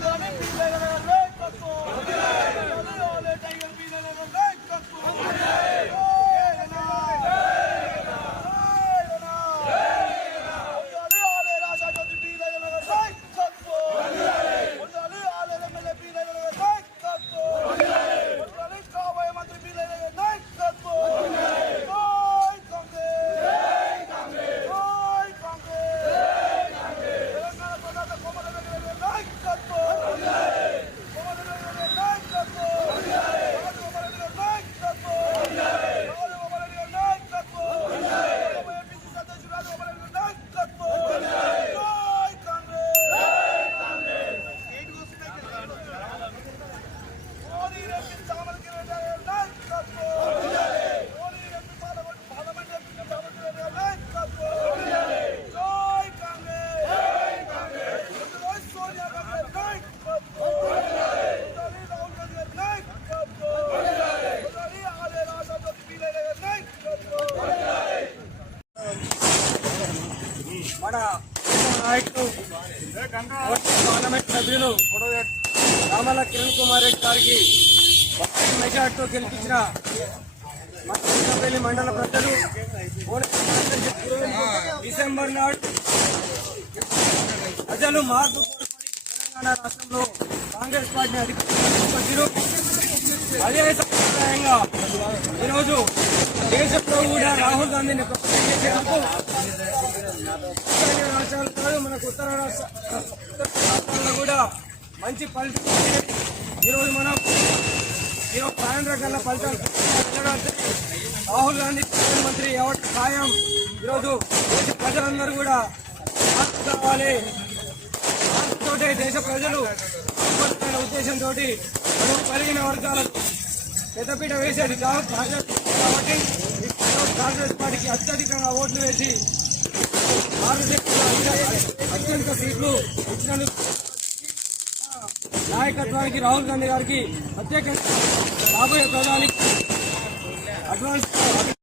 Yeah. మన నాయకులు parliament సభ్యులు రామల కిరణ్ కుమార్ రెడ్డి గారికి భారీ మెజార్టీతో గెలిపించిన మత్స్యపల్లి మండల ప్రజలు డిసెంబర్ నాడు ప్రజలు మార్పు తెలంగాణ రాష్ట్రంలో కాంగ్రెస్ పార్టీని అధికారులు అదే సంప్రదాయంగా ఈరోజు దేశంలో కూడా రాహుల్ గాంధీని ప్రధాని రాష్ట్రాలు కాదు మనకు ఉత్తర రాష్ట్ర రాష్ట్రాల్లో కూడా మంచి ఫలితాలు ఈరోజు మనం ఈరోజు సాయంత్రం కల్లా ఫలితాలు రాహుల్ గాంధీ ప్రధానమంత్రి ఎవరి ఖాయం ఈరోజు దేశ ప్రజలందరూ కూడా కావాలి. దేశ ప్రజలు ఉద్దేశంతో పరిగిన వర్గాలకు పెద్దపీట వేసేది కాంగ్రెస్ కాబట్టి కాంగ్రెస్ పార్టీకి అత్యధికంగా ఓట్లు వేసి భారతదేశంలో అత్యధిక సీట్లు ఇచ్చినందుకు నాయకత్వానికి రాహుల్ గాంధీ గారికి ప్రత్యేకంగా రాబోయే ప్రధాని అడ్వాన్స్